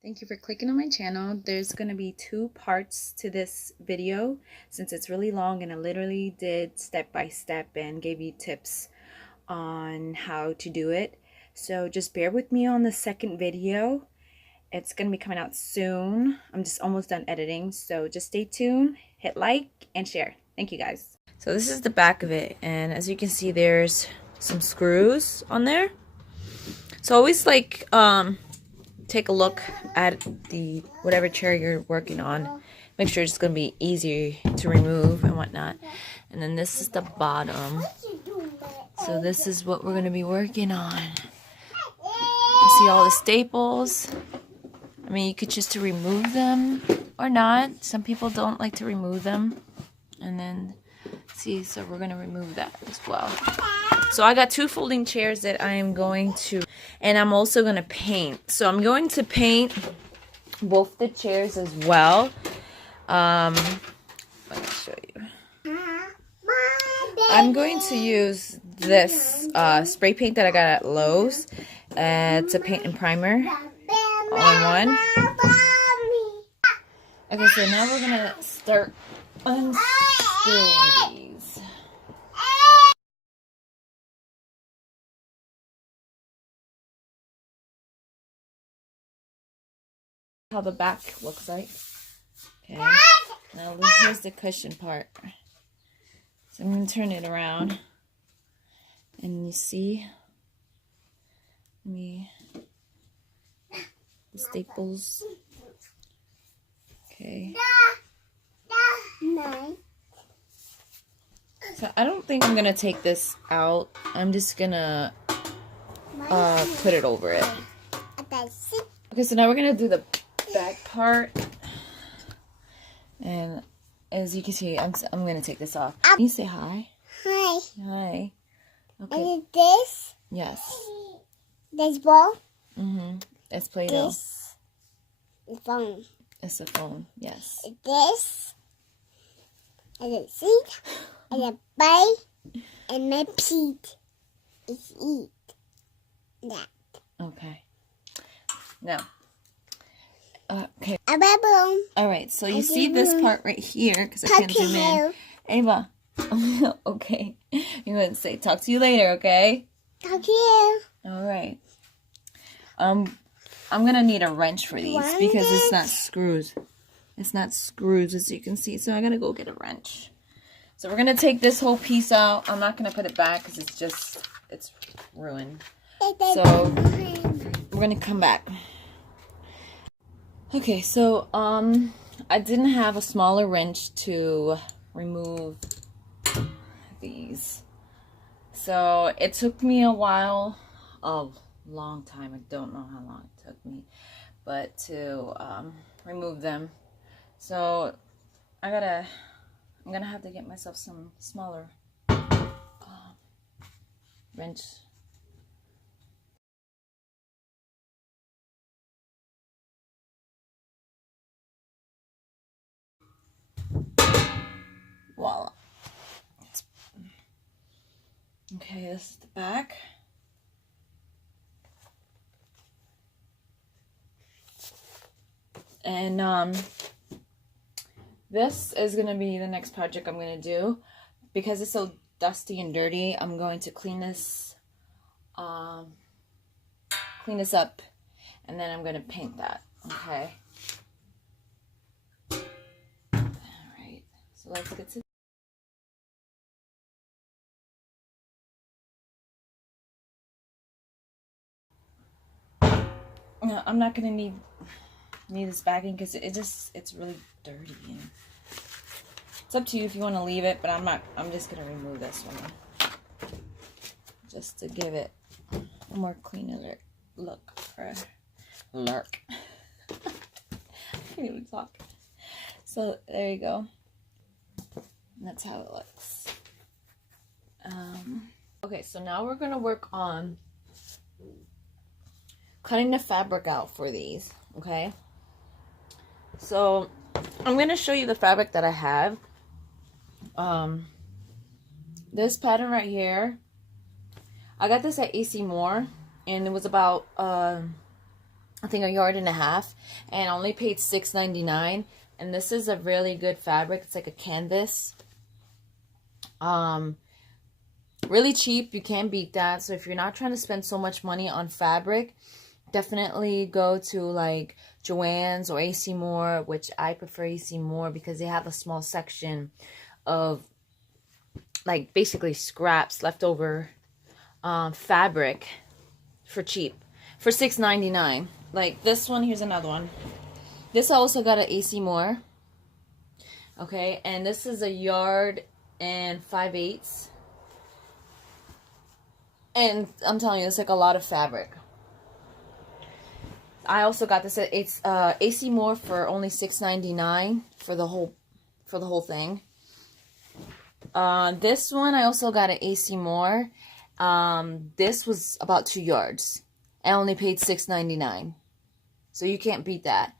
Thank you for clicking on my channel. There's going to be two parts to this video since it's really long, and I literally did step by step and gave you tips on how to do it. So just bear with me on the second video. It's going to be coming out soon. I'm just almost done editing, so just stay tuned, hit like and share. Thank you guys. So this is the back of it, and as you can see, there's some screws on there. So always take a look at the whatever chair you're working on. Make sure it's going to be easy to remove and whatnot. And then this is the bottom. So this is what we're going to be working on. You see all the staples. I mean, you could choose to remove them or not. Some people don't like to remove them. And then, see, so we're going to remove that as well. So I got two folding chairs that I am going to, and I'm also going to paint. So I'm going to paint both the chairs as well. Let me show you. I'm going to use this spray paint that I got at Lowe's. It's a paint and primer all in one. Okay, so now we're going to start unscrewing these. How the back looks like. Okay, now here's the cushion part. So I'm going to turn it around, and you see the staples. Okay. So I don't think I'm going to take this out. I'm just going to put it over it. Okay, so now we're going to do the back part, and as you can see, I'm gonna take this off. Can you say hi? Hi. Hi. Okay. And this? Yes. This ball? It's Play-Doh. This is phone. It's a phone. Yes. This and a seat and a bite and my feet is eat that. Okay. Now. Okay. A baboon. All right. So you see this part right here because I can't zoom in. Ava. Okay. You're going to say talk to you later. Okay. Talk to you. All right. I'm gonna need a wrench for these because it's not screws. It's not screws, as you can see. So I'm gonna go get a wrench. So we're gonna take this whole piece out. I'm not gonna put it back because it's ruined. So we're gonna come back. Okay, so I didn't have a smaller wrench to remove these. So it took me a while, a long time. I don't know how long it took me, but to remove them. So I'm gonna have to get myself some smaller wrench. Voila. Okay, this is the back. And this is going to be the next project I'm going to do. Because it's so dusty and dirty, I'm going to clean this up, and then I'm going to paint that. Okay. Alright, so let's get to no, I'm not going to need this backing because it's really dirty. And it's up to you if you want to leave it, but I'm just going to remove this one just to give it a more cleaner look for lurk. I can't even talk. So there you go. That's how it looks. Okay, so now we're going to work on cutting the fabric out for these. Okay, so I'm going to show you the fabric that I have. This pattern right here, I got this at AC Moore, and it was about I think a yard and a half, and I only paid $6.99. And this is a really good fabric. It's like a canvas. Really cheap. You can't beat that. So if you're not trying to spend so much money on fabric, definitely go to like Joann's or AC Moore, which I prefer AC Moore because they have a small section of like basically scraps, leftover fabric for cheap, for $6.99. Like this one, here's another one. This I also got at AC Moore. Okay, and this is a yard and 5/8. And I'm telling you, it's like a lot of fabric. I also got this at AC Moore for only $6.99 for the whole thing. This one I also got at AC Moore. This was about 2 yards. I only paid $6.99. So you can't beat that.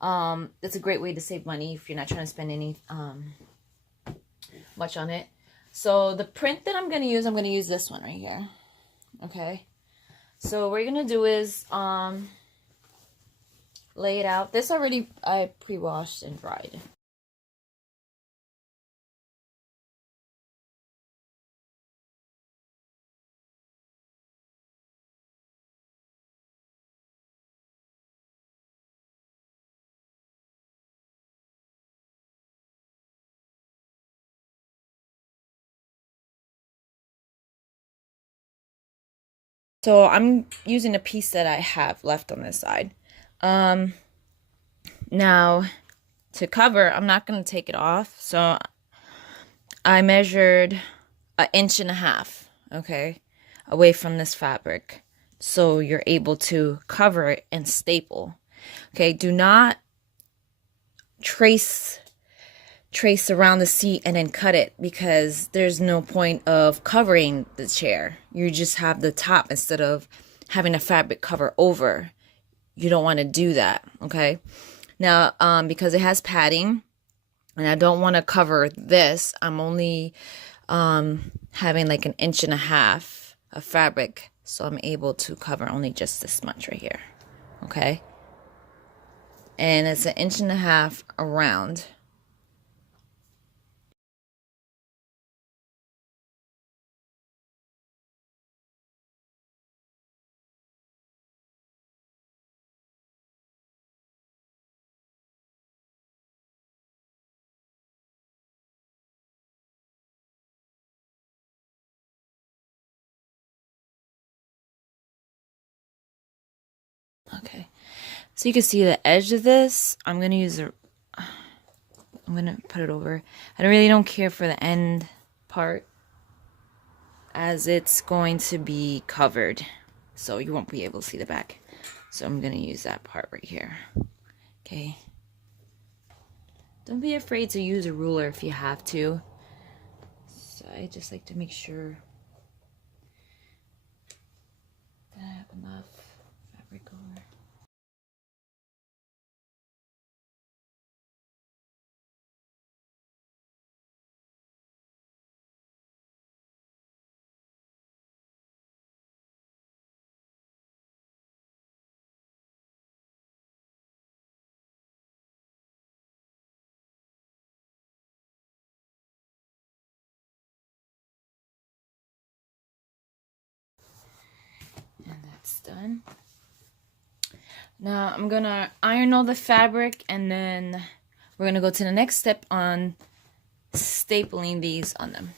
That's a great way to save money if you're not trying to spend any much on it. So the print that I'm going to use this one right here. Okay. So what you're going to do is lay it out. This already I pre-washed and dried. So I'm using a piece that I have left on this side. Now to cover, I'm not going to take it off. So I measured 1.5 inches, okay, away from this fabric. So you're able to cover it and staple. Okay, do not trace around the seat and then cut it, because there's no point of covering the chair. You just have the top instead of having a fabric cover over. You don't want to do that, okay? Now, because it has padding and I don't want to cover this, I'm only having like 1.5 inches of fabric, so I'm able to cover only just this much right here, okay? And it's 1.5 inches around. Okay, so you can see the edge of this. I'm gonna put it over. I really don't care for the end part, as it's going to be covered, so you won't be able to see the back. So I'm gonna use that part right here. Okay. Don't be afraid to use a ruler if you have to. So I just like to make sure that I have enough fabric over. And that's done. Now I'm gonna iron all the fabric, and then we're gonna go to the next step on stapling these on them.